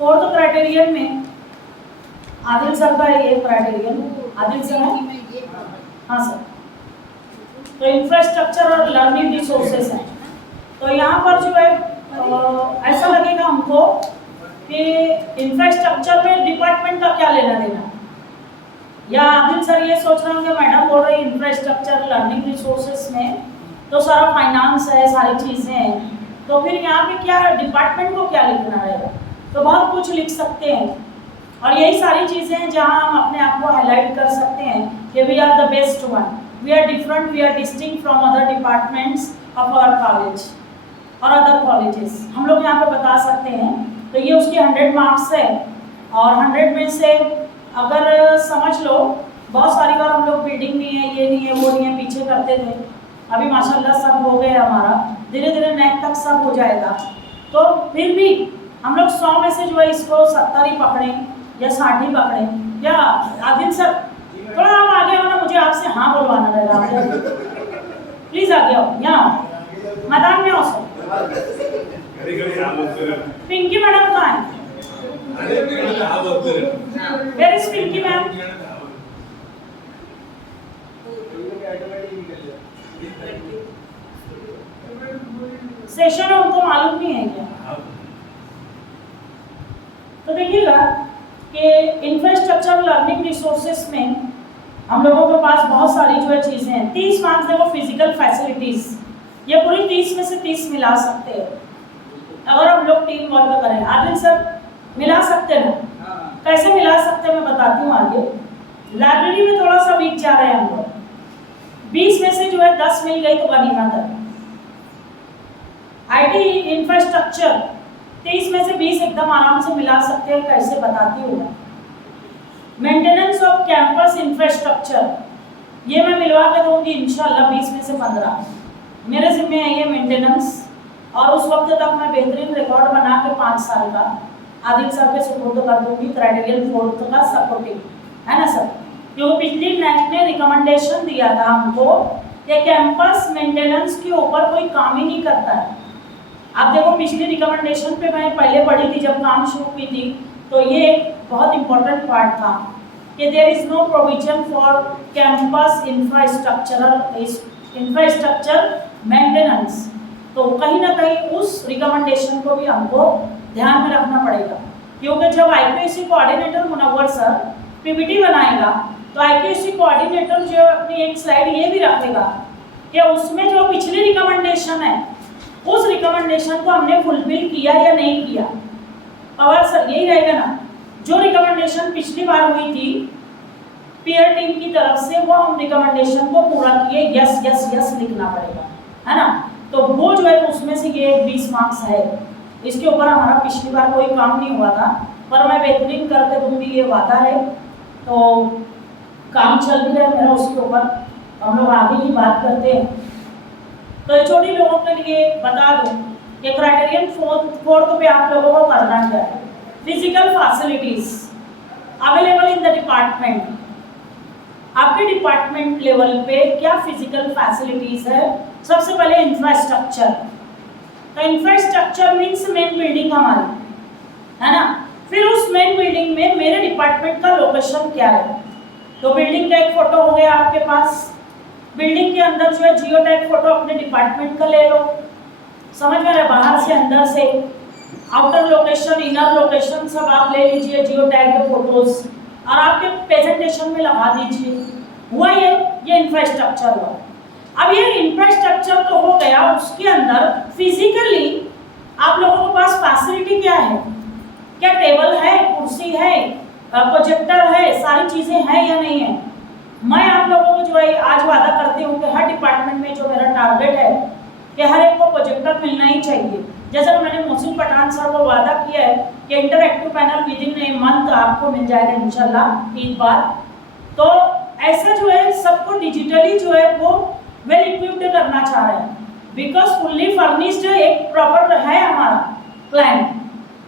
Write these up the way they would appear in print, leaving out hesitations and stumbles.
Fourth criterion में Adil sir का ये क्राइटेरियन, आदिल सर है, हाँ सर। तो इंफ्रास्ट्रक्चर और लर्निंग रिसोर्सेस हैं। तो यहाँ पर जो है ऐसा लगेगा हमको कि इंफ्रास्ट्रक्चर में डिपार्टमेंट का क्या लेना देना, या आदिल सर ये सोच रहे होंगे मैडम बोल रही इंफ्रास्ट्रक्चर लर्निंग रिसोर्सेस में तो सारा फाइनेंस है, सारी चीज़ें हैं, तो फिर यहाँ पे क्या डिपार्टमेंट को क्या लिखना रहेगा। तो बहुत कुछ लिख सकते हैं और यही सारी चीज़ें हैं जहाँ हम अपने आप को हाईलाइट कर सकते हैं कि we are the best one, we are different, we are distinct from other departments of our college और अदर कॉलेजेस, हम लोग यहाँ पे बता सकते हैं। तो ये उसके 100 मार्क्स है और 100 में से अगर समझ लो बहुत सारी बार हम लोग बिल्डिंग नहीं है, ये नहीं है, वो नहीं है, पीछे करते थे, अभी माशाल्लाह सब हो गए हमारा, धीरे धीरे नेक तक सब हो जाएगा। तो फिर भी हम लोग 100 में से जो है इसको 70 ही पकड़ें या 60 ही पकड़ें। या आदिल सर थोड़ा आप आगे आओ ना, मुझे आपसे हाँ बोलवाना रहेगा, प्लीज आगे आओ, यहाँ मैदान में आओ सर। पिंकी मैडम कहाँ है? Where is Pinky ma'am? Session है, उनको मालूम नहीं है क्या? तो देखिएगा कि इंफ्रास्ट्रक्चर लर्निंग रिसोर्सेस में हम लोगों के पास बहुत सारी जो है चीज़ें हैं। 30 मार्क्स देखो फिजिकल फैसिलिटीज़, ये पूरी 30 में से 30 मिला सकते हैं अगर हम लोग टीम वर्क करें। आदिल सर मिला सकते हैं ना? कैसे मिला सकते हैं मैं बताती हूँ आगे। लाइब्रेरी में थोड़ा सा वीक जा रहे हैं हम लोग, 20 में से जो है 10 मिल गई तो गनीमत है। आईटी इंफ्रास्ट्रक्चर 30 में से 20 एकदम आराम से मिला सकते हैं, कैसे बताती हूँ मैं। मेंटेनेंस ऑफ कैंपस इंफ्रास्ट्रक्चर ये मैं मिलवा के दूंगी इंशाल्लाह 20 में से 15 मेरे जिम्मे है ये मेंटेनेंस, और उस वक्त तक मैं बेहतरीन रिकॉर्ड बना के 5 साल का आदिल सर के सुपुर्द कर दूंगी। क्राइटेरियन 4 का सपोर्टिंग है ना सर, क्योंकि पिछली नेट ने रिकमेंडेशन दिया था हमको कि कैंपस मेंटेनेंस के ऊपर कोई काम ही नहीं करता है। आप देखो पिछली रिकमेंडेशन पे मैं पहले पढ़ी थी जब काम शुरू की थी, तो ये एक बहुत इंपॉर्टेंट पार्ट था कि there is no provision for campus infrastructure maintenance. तो कहीं ना कहीं उस रिकमेंडेशन को भी हमको ध्यान में रखना पड़ेगा, क्योंकि जब IQAC coordinator Munawwar sir PPT बनाएगा तो आईक्यूएसी कोऑर्डिनेटर जो अपनी एक स्लाइड ये भी रखेगा कि उसमें जो पिछली रिकमेंडेशन है उस रिकमेंडेशन को हमने फुलफिल किया या नहीं किया। और सर यही रहेगा ना, जो रिकमेंडेशन पिछली बार हुई थी पीयर टीम की तरफ से वो हम रिकमेंडेशन को पूरा किए, यस यस यस लिखना पड़ेगा, है ना। तो वो जो है तो उसमें से ये 20 मार्क्स है। इसके ऊपर हमारा पिछली बार कोई काम नहीं हुआ था, पर मैं बेहतरीन करके दूंगी, ये वादा है। तो काम चल भी रहा है मेरा उसके ऊपर, हम लोग आगे की बात करते हैं। तो छोटी लोगों के लिए बता दूं कि क्राइटेरियन 4 पे आप लोगों को करना क्या है। Physical facilities available in the department, आपके डिपार्टमेंट लेवल पे क्या फिजिकल फैसिलिटीज है। सबसे पहले इंफ्रास्ट्रक्चर, तो इंफ्रास्ट्रक्चर मीन्स मेन बिल्डिंग हमारी, है ना। फिर उस मेन बिल्डिंग में मेरे डिपार्टमेंट का लोकेशन क्या है। तो बिल्डिंग का एक फोटो हो गया आपके पास, बिल्डिंग के अंदर जो है जियो टैग फोटो अपने डिपार्टमेंट का ले लो, समझ में रहे, बाहर से अंदर से, आउटर लोकेशन इनर लोकेशन सब आप ले लीजिए जियो टैग के फोटोज और आपके प्रेजेंटेशन में लगा दीजिए। हुआ ये इंफ्रास्ट्रक्चर हुआ। अब ये इंफ्रास्ट्रक्चर तो हो गया, उसके अंदर फिजिकली आप लोगों के पास फैसिलिटी क्या है, क्या टेबल है, कुर्सी है, प्रोजेक्टर है, सारी चीजें हैं या नहीं है। मैं आप लोगों को जो है आज वादा करती हूँ कि हर डिपार्टमेंट में जो मेरा टारगेट है कि हर एक को प्रोजेक्टर मिलना ही चाहिए। जैसा कि मैंने मोहसिन पठान साहब को वादा किया है कि interactive panel with in a month आपको मिल जाएगा इंशाल्लाह ईद बाद। तो ऐसा जो है सबको डिजिटली जो है वो वेल इक्विप्ड करना चाह रहे हैं, बिकॉज फुल्ली फर्निश्ड एक प्रॉपर है हमारा प्लान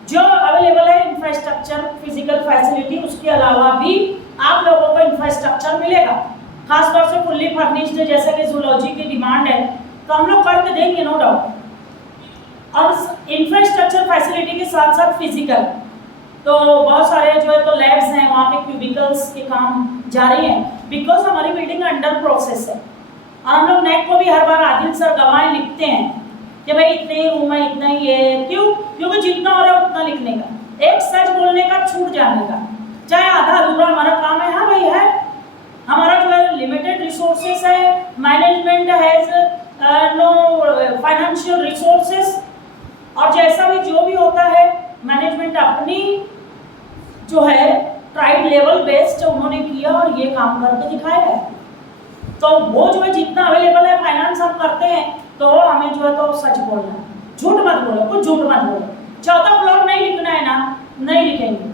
जो अवेलेबल है। इंफ्रास्ट्रक्चर फिजिकल फैसिलिटी, उसके अलावा भी आप लोगों को इंफ्रास्ट्रक्चर मिलेगा, खासतौर से फुल्ली फर्निश्ड जैसे कि जूलॉजी की डिमांड है तो हम लोग करके देंगे नो डाउट। और इंफ्रास्ट्रक्चर फैसिलिटी के साथ साथ फिजिकल, तो बहुत सारे जो है तो लैब्स हैं, वहाँ पे क्यूबिकल्स के काम जारी हैं, बिकॉज हमारी बिल्डिंग अंडर प्रोसेस है। और हम लोग नेक को भी हर बार आदिल सर गवाएं लिखते हैं कि भाई इतने ही रूम है, इतना ही है। क्यों? क्योंकि जितना हो रहा है उतना लिखने का, एक सच बोलने का, छूट जाने का, चाहे आधा अधूरा हमारा काम है। हाँ भाई है, हमारा जो है लिमिटेड रिसोर्सेस है, management has no financial resources, और जैसा भी जो भी होता है मैनेजमेंट अपनी जो है ट्राइड लेवल बेस्ड उन्होंने किया और ये काम करके दिखाया है। तो वो जो है जितना अवेलेबल है फाइनेंस हम करते हैं, तो हमें जो है तो सच बोलना है, झूठ मत बोलो, कुछ झूठ मत बोलो। चौथा फ्लोर नहीं लिखना है ना, नहीं लिखेंगे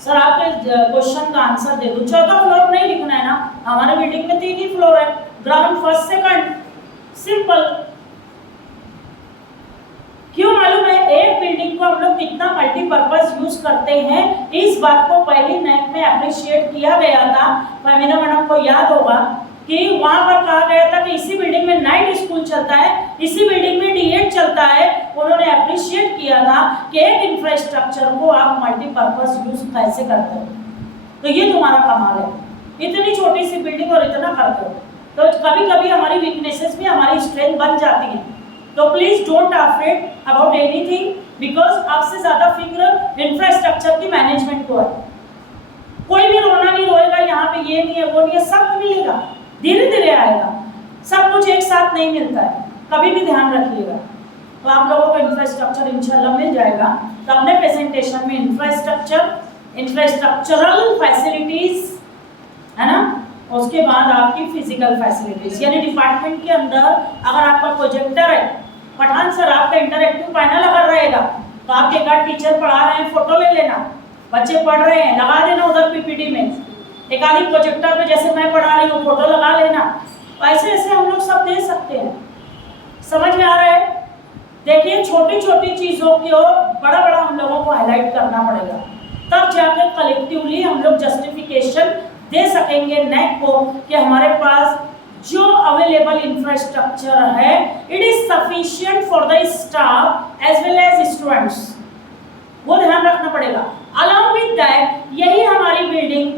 सर, आपके क्वेश्चन का आंसर दे दो। चौथा फ्लोर नहीं लिखना है ना, हमारे बिल्डिंग में 3 ही फ्लोर है, ग्राउंड, फर्स्ट, सेकंड, सिंपल। क्यों मालूम है? एक बिल्डिंग को हम लोग कितना मल्टीपर्पज यूज करते हैं, इस बात को पहली नेक में अप्रिशिएट किया गया था। फहमीदा मैडम को याद होगा कि वहां पर कहा गया था कि इसी बिल्डिंग में नाइट स्कूल चलता है, इसी बिल्डिंग में D.Ed चलता है। उन्होंने अप्रिशिएट किया था कि एक इंफ्रास्ट्रक्चर को आप मल्टीपर्पज यूज कैसे करते हो, तो ये तुम्हारा कमाल है, इतनी छोटी सी बिल्डिंग और इतना करते हो। तो कभी कभी हमारी वीकनेसेस भी हमारी स्ट्रेंथ बन जाती हैं। तो please don't afraid about anything, because आपसे ज्यादा फिक्र इंफ्रास्ट्रक्चर की मैनेजमेंट को है। कोई भी रोना नहीं रोएगा यहाँ पे, ये नहीं है वो नहीं है, सब मिलेगा, धीरे धीरे आएगा, सब कुछ एक साथ नहीं मिलता है, कभी भी ध्यान रखिएगा। तो आप लोगों को इंफ्रास्ट्रक्चर इंशाल्लाह मिल जाएगा। तो अपने प्रेजेंटेशन में इंफ्रास्ट्रक्चरल फैसिलिटीज है ना, उसके बाद आपकी फिजिकल फैसिलिटीज, यानी डिपार्टमेंट के अंदर अगर आपका प्रोजेक्टर है, पठान सर आपका इंटरैक्टिव पैनल अगर रहेगा तो आप एक आध टीचर पढ़ा रहे हैं, फोटो ले लेना, बच्चे पढ़ रहे हैं लगा देना उधर पीपीटी में, एक आधी प्रोजेक्टर पे जैसे मैं पढ़ा रही हूँ फोटो लगा लेना। ऐसे ऐसे हम लोग सब दे सकते हैं। समझ में आ रहा है? देखिए छोटी छोटी चीजों को बड़ा बड़ा हम लोगों को हाईलाइट करना पड़ेगा, तब जाकर कलेक्टिवली हम लोग जस्टिफिकेशन दे सकेंगे नेक को कि हमारे पास जो अवेलेबल इंफ्रास्ट्रक्चर है it is sufficient for the staff as well as students, वो ध्यान रखना पड़ेगा। अलॉन्ग विद दैट यही हमारी बिल्डिंग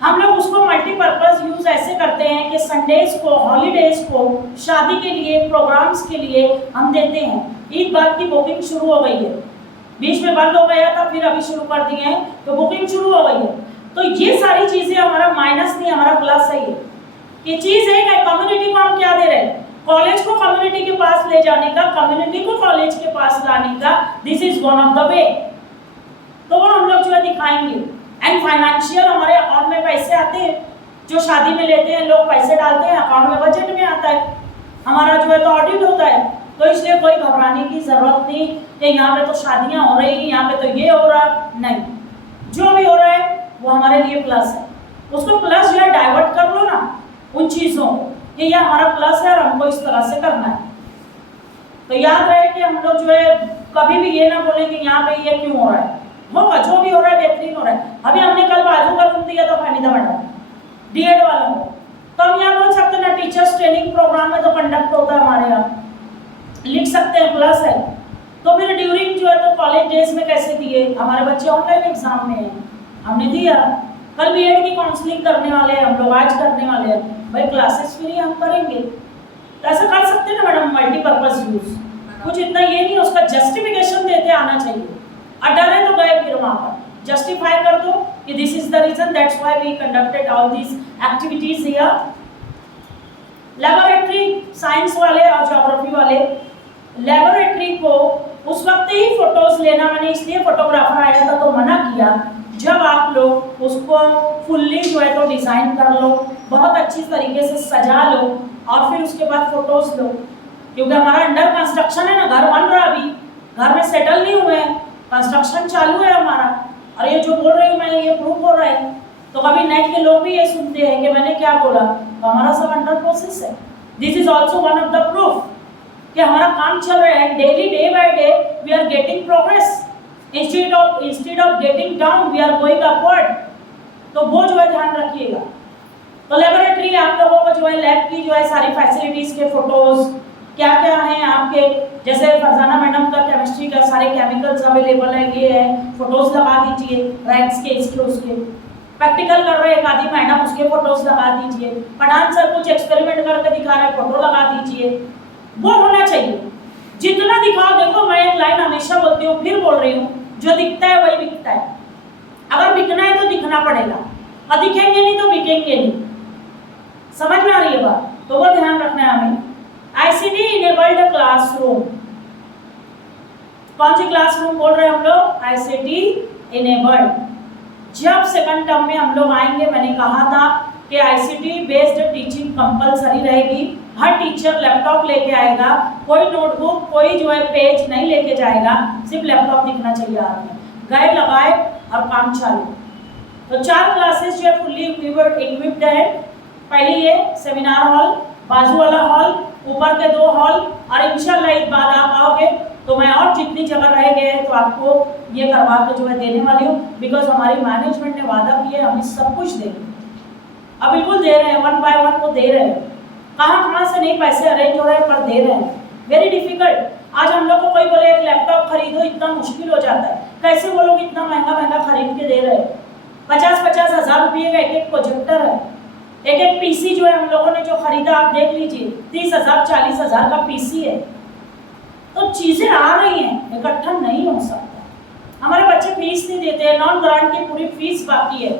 हम लोग उसको मल्टीपर्पज यूज ऐसे करते हैं कि संडेज को, हॉलीडेज को, शादी के लिए, प्रोग्राम्स के लिए हम देते हैं। ईद बात की बुकिंग शुरू हो गई है, बीच में बंद हो गया था, फिर अभी शुरू कर दिए हैं, तो बुकिंग शुरू हो गई है। तो ये सारी चीजें हमारा माइनस नहीं, हमारा प्लस है। ये चीज है, कम्युनिटी को हम क्या दे रहे हैं, कॉलेज को कम्युनिटी के पास ले जाने का, कम्युनिटी को कॉलेज के पास लाने का, this is one of the way. तो वो हम लोग जो है दिखाएंगे। एंड फाइनेंशियल हमारे अकाउंट में पैसे आते हैं, जो शादी में लेते हैं लोग पैसे डालते हैं अकाउंट में, बजट में आता है, हमारा जो है तो ऑडिट होता है। तो इसलिए कोई घबराने की जरूरत नहीं कि यहाँ पे तो शादियाँ हो रही, यहाँ पे तो ये हो रहा, नहीं, जो भी हो रहा है वो हमारे लिए प्लस है। उसको प्लस जो है डाइवर्ट कर लो ना उन चीज़ों को, ये हमारा प्लस है और हमको इस तरह से करना है। तो याद रहे कि हम लोग जो है कभी भी ये ना बोले कि यहाँ पे ये क्यों हो रहा है, होगा जो भी हो रहा है बेहतरीन हो रहा है। अभी हमने कल बाजू का रूम दिया था फहमीदा मैडम D.Ed वालों को, तो हम यहाँ बोल सकते हैं ना टीचर्स ट्रेनिंग प्रोग्राम में तो कंडक्ट होता है हमारे यहाँ, लिख सकते हैं प्लस है। तो फिर ड्यूरिंग जो है तो कॉलेज डेज में कैसे दिए, हमारे बच्चे ऑनलाइन एग्जाम में हैं, हमने दिया। कल B.Ed की काउंसलिंग करने वाले हैं हम लोग, आज करने वाले हैं, भाई क्लासेस फ्री हम करेंगे, तो ऐसा कर सकते हैं ना मैडम, मल्टीपर्पज यूज। कुछ इतना ये नहीं, उसका जस्टिफिकेशन देते आना चाहिए। डर है तो गए फिर वहाँ पर जस्टिफाई कर दो कि this is the reason, that's why we conducted all these activities here. Laboratory science वाले और ज्योग्राफी वाले, लेबोरेटरी को उस वक्त ही फोटोज लेना, मैंने इसलिए फोटोग्राफर आया था तो मना किया, जब आप लोग उसको फुल्ली जो है तो डिज़ाइन कर लो, बहुत अच्छी तरीके से सजा लो और फिर उसके बाद फोटोज लो। क्योंकि हमारा अंडर कंस्ट्रक्शन है ना, घर बन रहा, अभी घर में सेटल नहीं हुए हैं, कंस्ट्रक्शन चालू है हमारा, और ये जो बोल रही हूँ मैं ये प्रूफ हो रहा है। तो कभी नेट के लोग भी ये सुनते हैं कि मैंने क्या बोला, तो हमारा सब अंडर प्रोसेस है। This is also one of the proof कि हमारा काम चल रहा है, daily day by day we are getting progress, instead of getting down we are going upward. तो वो जो है ध्यान रखिएगा। तो लेबोरेटरी आप लोगों को जो है लैब की जो है सारी फैसिलिटीज के फोटोज क्या क्या है आपके, जैसे फरजाना मैडम का केमिस्ट्री का सारे केमिकल्स अवेलेबल है, ये है, फोटोज लगा दीजिए रैंक्स के, इसके उसके। प्रैक्टिकल कर रहे एक आदि मैडम, उसके फोटोज लगा दीजिए। पठान सर कुछ एक्सपेरिमेंट करके दिखा रहे, फोटो लगा दीजिए। वो होना चाहिए, जितना दिखाओ। देखो मैं एक लाइन हमेशा बोलती हूँ, फिर बोल रही हूँ, जो दिखता है वही बिकता है। अगर बिकना है तो दिखना पड़ेगा, और दिखेंगे नहीं तो बिकेंगे नहीं। समझ में आ रही है बात? तो वो ध्यान रखना है हमें। आईसीटी इनेबल्ड क्लासरूम, कौन सी क्लासरूम बोल रहे हैं हम लोग? ICT enabled. जब सेकंड टर्म में हम लोग आएंगे, मैंने कहा था कि आईसीटी बेस्ड टीचिंग कंपलसरी रहेगी। हर टीचर लैपटॉप लेके आएगा, कोई नोटबुक, कोई जो है पेज नहीं लेके जाएगा, सिर्फ लैपटॉप दिखना चाहिए हाथ में, गए लगाए और काम चालू। तो 4 क्लासेस जो है फुल्ली इक्विप्ड है। पहली ये सेमिनार हॉल, बाजू वाला हॉल, ऊपर के 2 हॉल, और इंशाल्लाह एक बार आप आओगे तो मैं और जितनी जगह रह गए तो आपको ये करवा के जो है देने वाली हूँ, बिकॉज हमारी मैनेजमेंट ने वादा किया है, हम सब कुछ देंगे। अब बिल्कुल दे रहे हैं, 1 बाय 1 को दे रहे हैं। कहाँ से नहीं पैसे अरेंज हो रहे हैं, पर दे रहे हैं। Very difficult. आज हम लोग को कोई बोले एक लैपटॉप खरीदो, इतना मुश्किल हो जाता है। कैसे वो लोग इतना महंगा खरीद के दे रहे हैं? 50-50 हज़ार रुपये का एक प्रोजेक्टर है, एक पीसी जो है हम लोगों ने जो खरीदा, आप देख लीजिए, 30,000 40,000 का पीसी है। तो चीजें आ रही हैं, इकट्ठा नहीं हो सकता। हमारे बच्चे फीस नहीं देते हैं, नॉन ग्रांट की पूरी फीस बाकी है,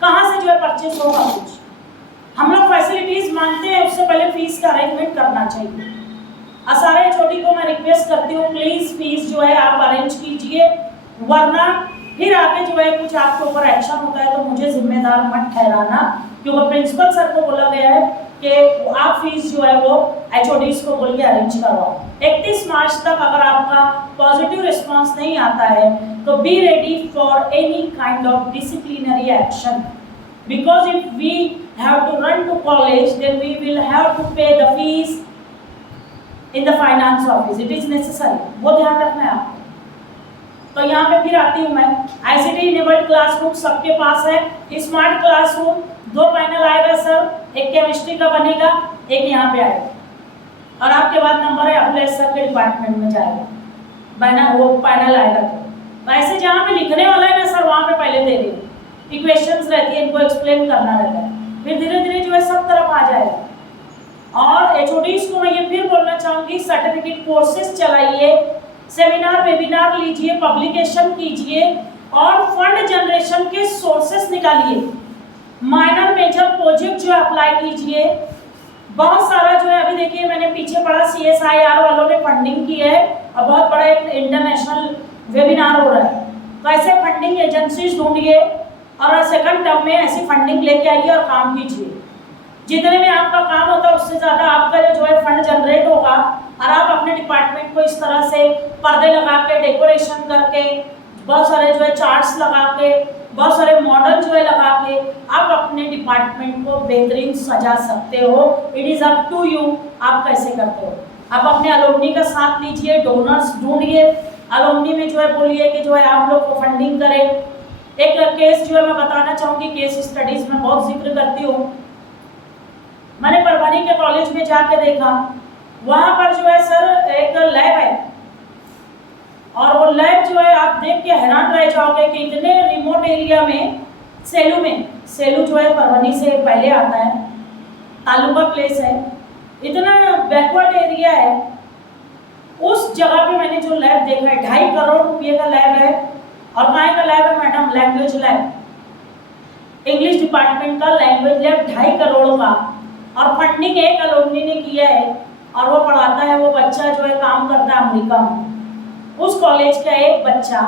कहाँ से जो है परचेस होगा कुछ? हम लोग फैसिलिटीज मांगते हैं, उससे पहले फीस का अरेंजमेंट करना चाहिए। सारे छोटी को मैं रिक्वेस्ट करती हूँ, प्लीज फीस जो है आप अरेंज कीजिए, वरना फिर आगे जो है कुछ आपके ऊपर एक्शन होता है तो मुझे जिम्मेदार मत ठहराना, क्योंकि प्रिंसिपल सर को बोला गया है कि आप फीस जो है वो एचओडीज को बोलिए अरेंज करवाओ। 31 मार्च तक अगर आपका पॉजिटिव रिस्पांस नहीं आता है तो be ready for any kind of disciplinary action, because if we have to run to college then we will have to pay the fees in the finance office, it is necessary. वो ध्यान रखना है आपको। तो यहाँ पे फिर आती हूँ मैं, आईसीटी इनेबल्ड क्लासरूम सबके पास है। स्मार्ट क्लासरूम 2 पैनल आएगा सर, एक केमिस्ट्री का बनेगा, एक यहाँ पे आएगा, और आपके बाद नंबर है अगले सर के डिपार्टमेंट में जाएगा, बना वो पैनल आएगा। तो ऐसे जहाँ पे लिखने वाला है ना सर, वहाँ पे पहले दे देंगे, इक्वेशंस रहती है, इनको एक्सप्लेन करना रहता है, फिर धीरे धीरे जो है सब तरफ आ जाएगा। और एचओडीज को मैं ये फिर बोलना चाहूँगी, सर्टिफिकेट कोर्सेज चलाइए, सेमिनार वेबिनार लीजिए, पब्लिकेशन कीजिए, और फंड जनरेशन के सोर्सेस निकालिए। माइनर मेजर प्रोजेक्ट जो अप्लाई कीजिए, बहुत सारा जो है। अभी देखिए मैंने पीछे पढ़ा CSIR वालों ने फंडिंग की है, और बहुत बड़ा एक इंटरनेशनल वेबिनार हो रहा है। तो ऐसे फंडिंग एजेंसीज ढूंढिए, और सेकंड टर्म में ऐसी फंडिंग लेके आइए और काम कीजिए। जितने में आपका काम होता है उससे ज़्यादा आपका जो है फंड जनरेट होगा, और आप अपने डिपार्टमेंट को इस तरह से पर्दे लगा के, डेकोरेशन करके, बहुत सारे जो है चार्ट्स लगा के, बहुत सारे मॉडल जो है लगा के आप अपने डिपार्टमेंट को बेहतरीन सजा सकते हो। It is up to you, आप कैसे करते हो। आप अपने अलुमनी का साथ लीजिए, डोनर्स ढूंढिए, अलुमनी में जो है बोलिए कि जो है आप लोग को फंडिंग करें। एक केस जो है मैं बताना चाहूँगी, केस स्टडीज़ में बहुत जिक्र करती हूँ। मैंने परभनी के कॉलेज में जाके देखा, वहाँ पर जो है सर एक लैब है, और वो लैब जो है आप देख के हैरान रह जाओगे कि इतने रिमोट एरिया में, सेलू जो है परभनी से पहले आता है, तालुका प्लेस है, इतना बैकवर्ड एरिया है। उस जगह पे मैंने जो लैब देखा है, 2.5 करोड़ रुपये का लैब है। और कहाँ का लैब है madam? Language lab, English department का लैंग्वेज लैब 2.5 करोड़ का, और फंडिंग एक अलुमनी ने किया है, और वो पढ़ाता है, वो बच्चा जो है काम करता है अमेरिका में। उस कॉलेज का एक बच्चा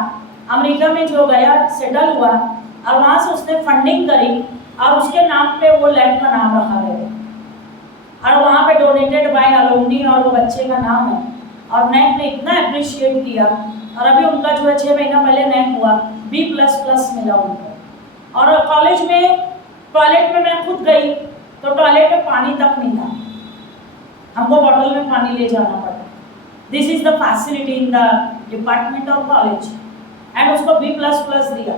अमेरिका में जो गया, सेटल हुआ, और वहाँ से उसने फंडिंग करी, और उसके नाम पे वो लैब का नाम रखा गया, और वहाँ पे डोनेटेड बाय अलुमनी, और वो बच्चे का नाम है। और नैक ने इतना अप्रिशिएट किया, और अभी उनका जो है 6 महीना पहले नैक हुआ, B++ मिला उनको। और कॉलेज में टॉयलेट में मैं खुद गई तो टॉयलेट में पानी तक नहीं था, हमको बॉटल में पानी ले जाना पड़ा। This is the facility in the department of college, and उसको B++ दिया,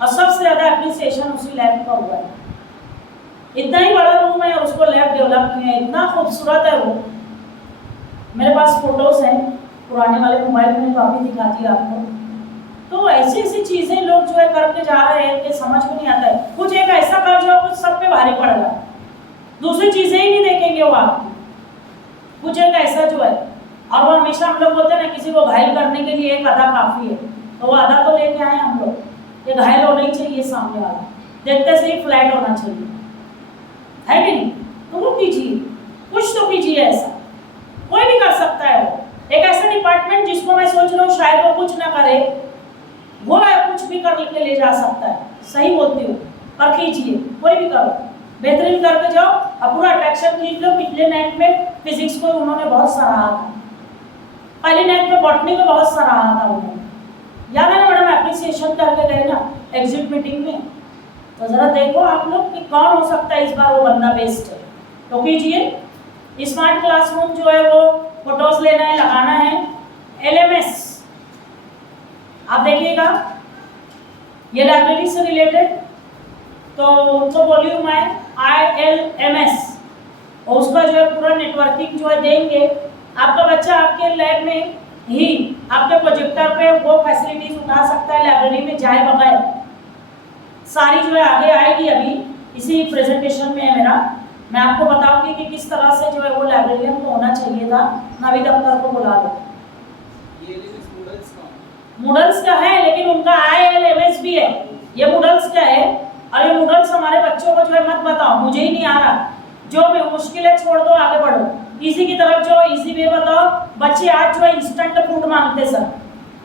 और सबसे ज़्यादा एप्रिसिएशन उसी लैब का हुआ है। इतना ही बड़ा रूम है, उसको लैब डेवलप किया है, इतना खूबसूरत है वो। मेरे पास फोटोज़ हैं पुराने वाले मोबाइल में, तो अभी दिखाती है आपको। तो ऐसी ऐसी चीज़ें लोग जो है करके जा रहे हैं कि समझ में नहीं आता है। कुछ एक ऐसा कर जाओ कुछ सब पे भारी पड़ रहा है, दूसरी चीज़ें ही नहीं देखेंगे वो आपकी। कुछ एक ऐसा जो है, और वो हमेशा हम लोग बोलते हैं ना किसी को घायल करने के लिए एक आधा काफ़ी है, तो वो आधा तो लेके आए हम लोग। ये घायल होना ही चाहिए सामने वाला, देखते से ही फ्लैट होना चाहिए, है कि नहीं? तो वो कीजिए, कुछ तो कीजिए ऐसा, कोई भी कर सकता है। वो एक ऐसा डिपार्टमेंट जिसको मैं सोच रहा हूँ शायद वो कुछ ना करे, वो कुछ भी कर के ले जा सकता है। सही बोलती हूँ, पर कीजिए, कोई भी करो, बेहतरीन करके जाओ और पूरा अट्रैक्शन खींच लो। पिछले नाइट में फिजिक्स को उन्होंने बहुत सराहा था, पहली नाइट में बॉटनी को बहुत सराहा था उन्होंने, याद है ना मैडम? एप्रिसिएशन करके गए ना एग्जिट मीटिंग में। तो ज़रा देखो आप लोग कि कौन हो सकता है इस बार वो बंदा बेस्ट है, तो कीजिए। स्मार्ट क्लासरूम जो है वो फोटोज लेना है, लगाना है। LMS आप देखिएगा, ये लाइब्रेरी से रिलेटेड, तो उनको बोलिए मैं ILMS, और उसका जो है पूरा नेटवर्किंग जो है देंगे। आपका बच्चा आपके लैब में ही आपके प्रोजेक्टर पे वो फैसिलिटीज उठा सकता है, लाइब्रेरी में जाए बगैर। सारी जो है आगे आएगी, अभी इसी प्रेजेंटेशन में है मेरा। मैं आपको बताऊंगी कि किस तरह से जो है वो लाइब्रेरियन को होना चाहिए था। नवीद अख्तर को बुला लो। मूडल्स का है, लेकिन उनका ILMS भी है। ये मूडल्स का है, और ये मूडल्स हमारे बच्चों को जो है मत बताओ, मुझे ही नहीं आ रहा, जो मुश्किल है छोड़ दो, आगे बढ़ो। इजी की तरफ जो इजी वे बताओ। बच्चे आज जो है इंस्टेंट फूड मांगते सर,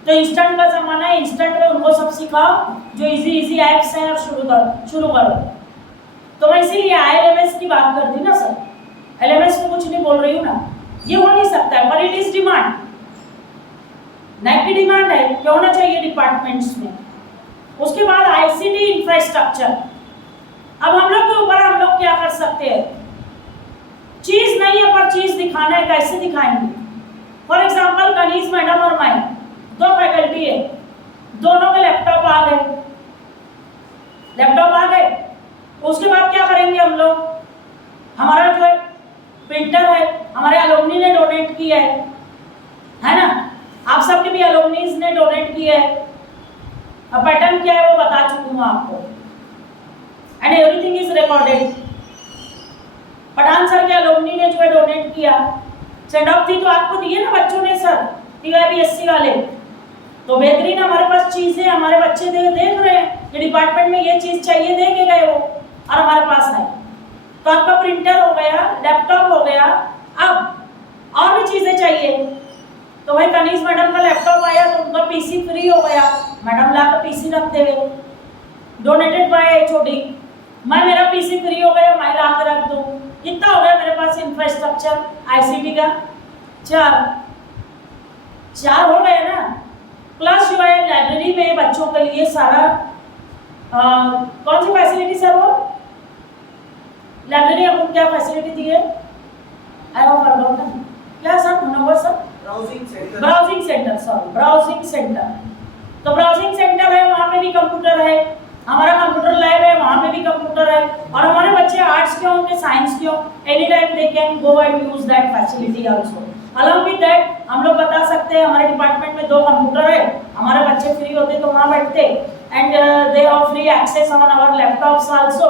तो इंस्टेंट का जमाना है, इंस्टेंट में उनको सब सिखाओ, जो इजी ऐप्स हैं अब शुरू करो। तो मैं इसीलिए ILMS की बात कर दी ना सर, LMS को कुछ नहीं बोल रही हूँ ना। ये हो नहीं सकता है, पर इट इज डिमांड, नेट की डिमांड है कि होना चाहिए डिपार्टमेंट्स में। उसके बाद ICT इंफ्रास्ट्रक्चर। अब हम लोग के ऊपर हम लोग क्या कर सकते हैं, चीज नहीं है पर चीज दिखाना है, कैसे दिखाएंगे? फॉर एग्जाम्पल कनीज मैडम और मैं, दो फैकल्टी है, दोनों के लैपटॉप आ गए, उसके बाद क्या करेंगे हम लोग? हमारा जो है प्रिंटर है, हमारे अलुमनी ने डोनेट किया है ना? आप सबके भी अलुमनीज ने डोनेट किया है। अब पैटर्न क्या है वो बता चुकी हूँ आपको, and everything is recorded. Pathan sir के अलुमनी ने जो है डोनेट किया, सेंड ऑफ थी तो आपको दिए ना बच्चों ने सर, TYBSC वाले। तो बेहतरीन हमारे पास चीजें, हमारे बच्चे देख रहे हैं कि डिपार्टमेंट में ये चीज चाहिए, दे के गए वो, और हमारे पास है। तो आपका प्रिंटर हो गया, लैपटॉप हो गया, अब और भी चीजें चाहिए। तो भाई कनीज मैडम का लैपटॉप आया तो उनका PC फ्री हो गया, मैडम ला कर PC रख दे, डोनेटेड बाय HOD। मैं मेरा PC फ्री हो गया, मैं ला कर रख दूँ, इतना हो गया मेरे पास इंफ्रास्ट्रक्चर ICT का। चार हो गया ना। प्लस जो है लाइब्रेरी में बच्चों के लिए सारा कौन सी फैसिलिटी सर? वो लाइब्रेरी आपको क्या फैसिलिटी दी है? आई हैव फॉरगॉटन, क्या sir? Munawwar sir, browsing centre, sorry, browsing centre. तो ब्राउजिंग सेंटर है, वहाँ पे भी कंप्यूटर है, हमारा कंप्यूटर लैब है, वहाँ पे भी कंप्यूटर है। और हमारे बच्चे आर्ट्स के हों कि साइंस के हों, any time they can go and use that facility also. Along with that हम लोग बता सकते हैं हमारे डिपार्टमेंट में 2 कंप्यूटर है, हमारे बच्चे फ्री होते तो वहाँ बैठते, and they have free access on our laptops also.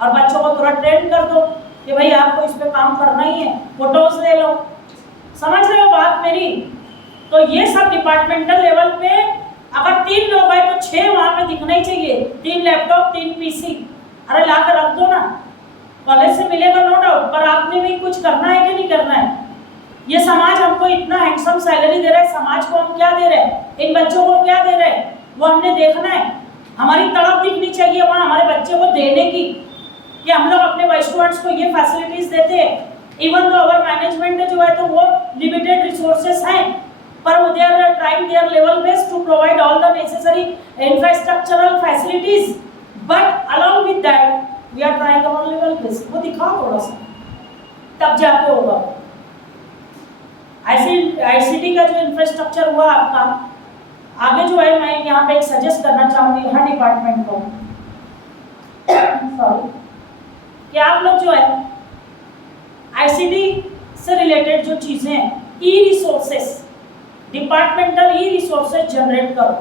और बच्चों को थोड़ा ट्रेन कर दो कि भाई आपको इस पे काम करना ही है, फोटोज ले लो। समझ रहे हो बात मेरी? तो ये सब डिपार्टमेंटल लेवल पे अगर 3 लोग हैं तो 6 वहाँ पे दिखना ही चाहिए, 3 लैपटॉप 3 PC। अरे ला कर रख दो ना, कॉलेज से मिलेगा नो डाउट, पर आपने भी कुछ करना है कि नहीं करना है? ये समाज हमको इतना हैंडसम सैलरी दे रहा है, समाज को हम क्या दे रहे हैं, इन बच्चों को क्या दे रहे हैं, वो हमने देखना है। हमारी तड़प दिखनी चाहिए वहाँ हमारे बच्चे को देने की, कि हम लोग अपने स्टूडेंट्स को ये फैसिलिटीज देते हैं। इवन तो अवर मैनेजमेंट जो है तो वो लिमिटेड रिसोर्सेस हैं, पर they are trying their level best to provide all the necessary infrastructural facilities, but along with that we are trying our level best. वो दिखाओ थोड़ा सा, तब जाके होगा। ICT का जो इंफ्रास्ट्रक्चर हुआ आपका, आगे जो है मैं यहाँ पे एक सजेस्ट करना चाहूँगी हर डिपार्टमेंट को सॉरी, कि आप लोग जो है ICT से रिलेटेड जो चीज़ें हैं ई रिसोर्सेस, डिपार्टमेंटल ई रिसोर्सेस जनरेट करो।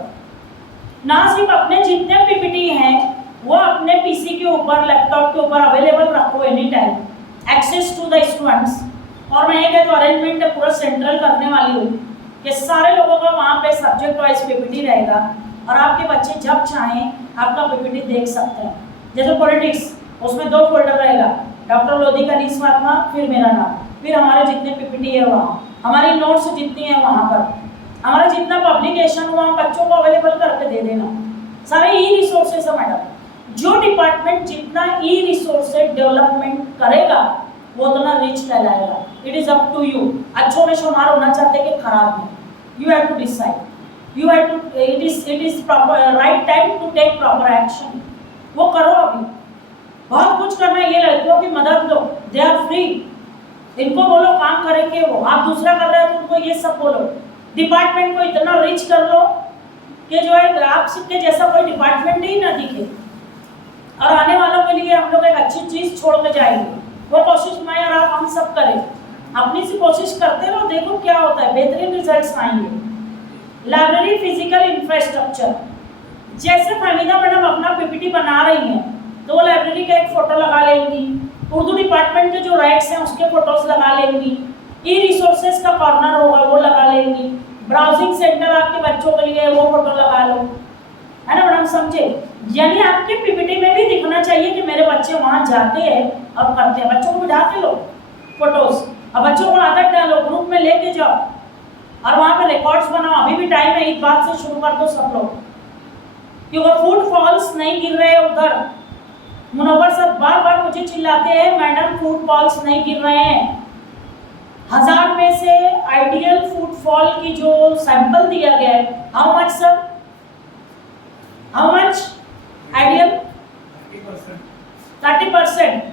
ना सिर्फ अपने जितने पीपीटी हैं वो अपने पीसी के ऊपर, लैपटॉप के ऊपर अवेलेबल रखो any time, access to the students. और मैं ये तो अरेंजमेंट पूरा सेंट्रल करने वाली हूँ कि सारे लोगों का वहाँ पे सब्जेक्ट वाइज पीपीटी रहेगा और आपके बच्चे जब चाहें आपका पीपीटी देख सकते हैं। जैसे पॉलिटिक्स, उसमें 2 फोल्डर रहेगा, डॉक्टर लोधी का निस्वात्मा, फिर मेरा नाम, फिर हमारे जितने पीपीटी है वहाँ, हमारी नोट्स जितनी है वहाँ पर, हमारा जितना पब्लिकेशन हुआ बच्चों को अवेलेबल करके दे देना। सारे ई रिसोर्सेस है मैडम। जो डिपार्टमेंट जितना ई रिसोर्सेज डेवलपमेंट करेगा वो उतना रिच कहलाएगा। It is up to you. अच्छों में शुमार होना चाहते कि खराब में, you have to decide, you have to, it is proper right time to take proper action. वो करो, अभी बहुत कुछ करना है। ये लड़कियों की मदद लो, दे आर फ्री, इनको बोलो काम करेंगे वो। आप दूसरा कर रहे हो तो उनको ये सब बोलो। डिपार्टमेंट को इतना रिच कर लो कि जो है आप सबके जैसा कोई डिपार्टमेंट ही ना दिखे, और आने वालों के लिए हम लोग एक अच्छी चीज छोड़ के जाएंगे। वो कोशिश मैं और आप हम सब करें, अपनी से कोशिश करते रहो, देखो क्या होता है, बेहतरीन रिजल्ट्स आएंगे। लाइब्रेरी फिजिकल इंफ्रास्ट्रक्चर, जैसे फहमीदा मैडम अपना पीपीटी बना रही हैं तो वो लाइब्रेरी का एक फोटो लगा लेंगी, उर्दू डिपार्टमेंट के जो रैक्स हैं उसके फोटोज लगा लेंगी, ई रिसोर्सेज का कॉर्नर होगा वो लगा लेंगी, ब्राउजिंग सेंटर आपके बच्चों के लिए वो फोटो लगा लो, है ना मैडम, समझे। यानी आपके पीपीटी में भी दिखना चाहिए कि मेरे बच्चे वहाँ जाते हैं और करते हैं। बच्चों को बिठा के लो फोटोज, और बच्चों को आदत डालो, ग्रुप में लेके जाओ और वहाँ पे रिकॉर्ड्स बनाओ। अभी भी टाइम है, इस बात से शुरू कर दो सब लोग, क्योंकि फूड फॉल्स नहीं गिर रहे हैं उधर। मुनव्वर सर बार बार मुझे चिल्लाते हैं, मैडम फूड फॉल्स नहीं गिर रहे हैं। 1000 में से आइडियल फूड फॉल की जो सैंपल दिया गया है, how much sir, how much ideal, 30%।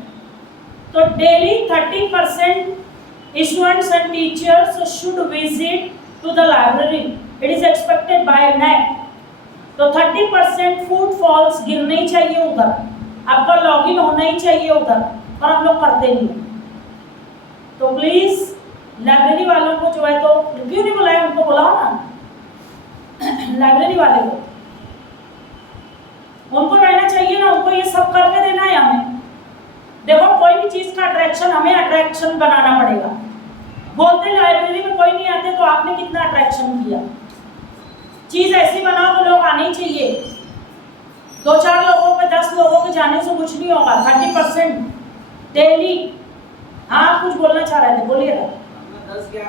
तो daily 30% students and teachers should visit to the library, it is expected by net. तो 30% फूड फॉल्स गिरने ही चाहिए उधर, आपका लॉगिन होना ही चाहिए उधर, पर हम लोग करते नहीं। तो प्लीज लाइब्रेरी वालों को जो है, तो क्यों नहीं बुलाया, उनको बुलाओ ना लाइब्रेरी वाले को, उनको रहना चाहिए ना, उनको ये सब करके देना है हमें। देखो कोई भी चीज का अट्रैक्शन, हमें अट्रैक्शन बनाना पड़ेगा। बोलते लाइब्रेरी में कोई नहीं आते, तो आपने कितना अट्रैक्शन किया। चीज ऐसी बनाओ तो लोग आने ही चाहिए। 2-4 लोगों पे 10 लोगों के जाने से कुछ नहीं होगा। 30% डेली। हाँ, आप कुछ बोलना चाह रहे थे, बोलिएगा। 10-11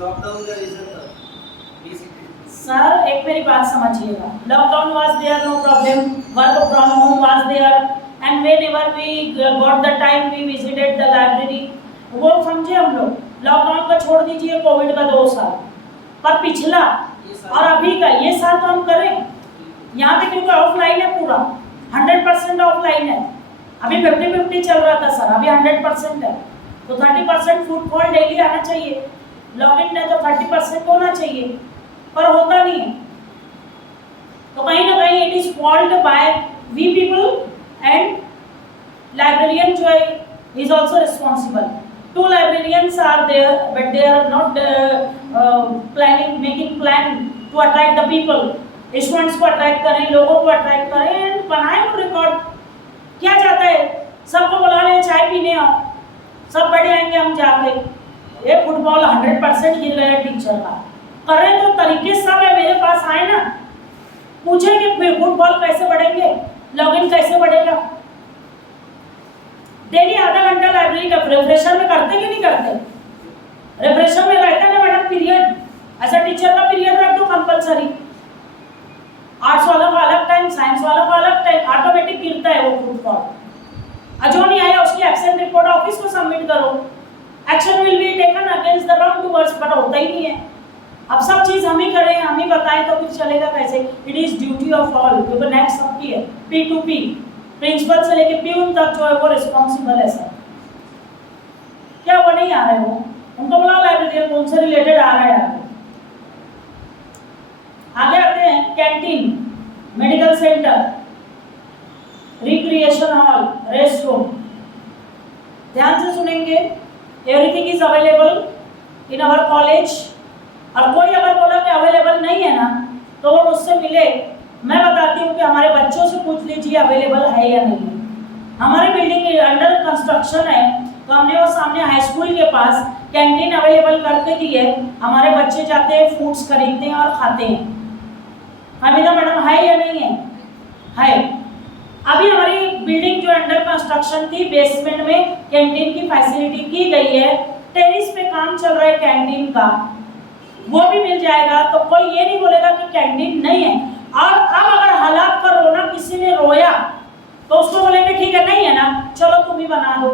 लॉकडाउन का रीजन था। सर एक मेरी बात समझिएगा, lockdown was there, no problem, work from home was there, and whenever we got the time we visited the library. वो समझे हम लोग। लॉकडाउन का छोड़ दीजिए, कोविड का 2 साल, पर पिछला और अभी का ये साल तो हम करें यहाँ पे, क्योंकि ऑफलाइन है पूरा, 100% ऑफलाइन है। अभी 50-50 चल रहा था सर, अभी 100% है। तो 30% फुटफॉल डेली आना चाहिए। लॉगिन है तो 30% होना चाहिए, पर होता नहीं है। तो कहीं ना कहीं it is fault by we people, and librarian जो है is also responsible. 2 librarians are there, but they are not making plan to attract the people. Students को अट्रैक्ट करें, लोगों को अट्रैक्ट करें, एंड बनाए वो रिकॉर्ड। क्या जाता है, सबको बुला लें, चाय पीने आओ, सब बैठ आएंगे हम जाके। ये फुटबॉल 100% गिर गया टीचर का, करें तो तरीके सब है मेरे पास, आए ना, पूछे कि फुटबॉल कैसे बढ़ेंगे, लॉगिन कैसे बढ़ेगा। डेली आधा घंटा लाइब्रेरी का रिफ्रेशर में करते कि नहीं करते? रिफ्रेशर में रहता है ना मैडम पीरियड, ऐसा टीचर का पीरियड रख दो कंपलसरी। आर्ट्स वालों का अलग टाइम, साइंस वालों का अलग टाइम, ऑटोमेटिक गिरता है वो फुटफॉल। जो नहीं आया उसकी एब्सेंट रिपोर्ट ऑफिस को सबमिट करो, action will be taken against the wrong doers, पर होता ही नहीं है। अब सब चीज हम ही करें, हम ही बताएं तो फिर चलेगा कैसे? It is duty of all, क्योंकि नेक्स्ट सबकी है, P2P, प्रिंसिपल से लेके प्यून तक जो है वो रिस्पॉन्सिबल है सर। क्या वो नहीं आ रहे हो? उनको बुलाओ लाइब्रेरियन, उनसे रिलेटेड आ रहा है। आगे आते हैं, canteen, medical centre, recreation hall, rest room. ध्यान से सुनेंगे। Everything is available in our college. और कोई अगर बोला कि अवेलेबल नहीं है ना, तो वो मुझसे मिले, मैं बताती हूँ कि हमारे बच्चों से पूछ लीजिए अवेलेबल है या नहीं है। हमारी बिल्डिंग अंडर कंस्ट्रक्शन है, तो हमने वो सामने हाई स्कूल के पास कैंटीन अवेलेबल करके दी है। हमारे बच्चे जाते हैं, फूड्स खरीदते हैं और खाते हैं। हमीदा मैडम है या नहीं है? है। अभी हमारी बिल्डिंग जो अंडर कंस्ट्रक्शन थी, बेसमेंट में कैंटीन की फैसिलिटी की गई है। टेरिस पे काम चल रहा है कैंटीन का, वो भी मिल जाएगा। तो कोई ये नहीं बोलेगा कि कैंटीन नहीं है। और अब अगर हालात का रोना किसी ने रोया तो उसको बोलेंगे ठीक है नहीं है ना, चलो तुम ही बना दो।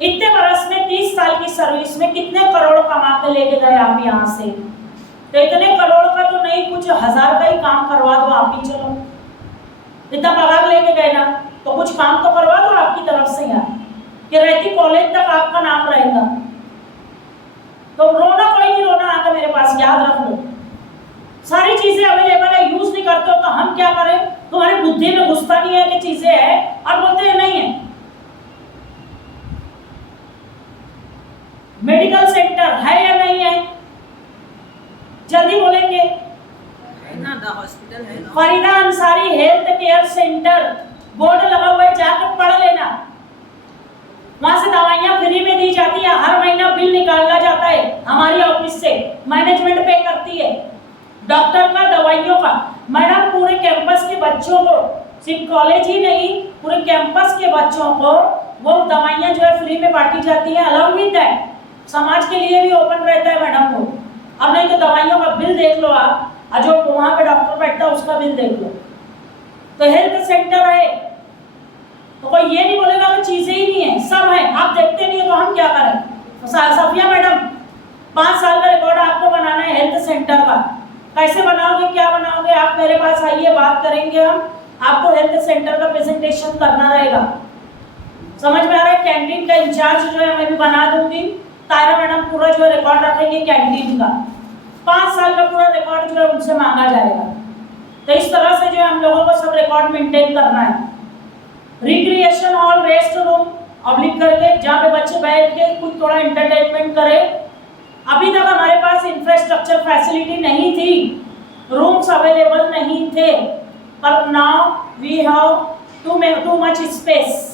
इतने बरस में 30 साल की सर्विस में कितने करोड़ कमा के लेके गए आप यहाँ से? तो इतने करोड़ का तो नहीं, कुछ हजार का ही काम करवा दो आप ही। चलो इतना पगार लेके गए ना, तो कुछ काम तो करवा दो आपकी तरफ से यार, कि रहती कॉलेज तक आपका नाम रहेगा। तो रोना कोई नहीं रोना आकर मेरे पास, याद रख लो। सारी चीजें अवेलेबल है, यूज नहीं करते हो तो हम क्या करें? तुम्हारी बुद्धि में घुसता नहीं है कि चीजें है और बोलते हैं नहीं है। मेडिकल सेंटर है या नहीं है? जल्दी बोलेंगे। हॉस्पिटल है ना? Farida Ansari health care centre board लगा हुआ है, जाकर पढ़ लेना। वहां से दवाइयां फ्री में दी जाती है, हर महीना बिल निकाला जाता है हमारी ऑफिस से, मैनेजमेंट पे करती है। डॉक्टर का, दवाइयों का। मैडम पूरे कैंपस के बच्चों को, सिर्फ कॉलेज ही नहीं, पूरे कैंपस के बच्चों को वो दवाइयां जो है फ्री में बांटी जाती है। अलॉन्ग विद दैट समाज के लिए भी ओपन रहता है मैडम को। अब नहीं तो दवाइयों का बिल देख लो आप, और जो वहां पे डॉक्टर बैठता है उसका बिल देख लो। तो हेल्थ सेंटर है, तो कोई ये नहीं बोलेगा कि चीजें ही नहीं है, सब है। आप देखते नहीं हो तो हम क्या करें? सफिया मैडम 5 साल का रिकॉर्ड आपको बनाना है हेल्थ सेंटर का। कैसे बनाओगे, क्या बनाओगे? आप मेरे पास आइए, बात करेंगे हम। आपको हेल्थ सेंटर का प्रेजेंटेशन करना रहेगा। समझ में आ रहा है? कैंटीन का इंचार्ज जो है मैं भी बना दूंगी। तारा मैडम पूरा जो है रिकॉर्ड रखेंगे कैंटीन का। 5 साल का पूरा रिकॉर्ड जो है उनसे मांगा जाएगा। तो इस तरह से जो है हम लोगों को सब रिकॉर्ड मेंटेन करना है। Recreation hall, rest room oblique करके, जहाँ पे बच्चे बैठ के कुछ थोड़ा एंटरटेनमेंट करें। अभी तक हमारे पास इंफ्रास्ट्रक्चर फैसिलिटी नहीं थी, रूम्स अवेलेबल नहीं थे, पर now we have too much space.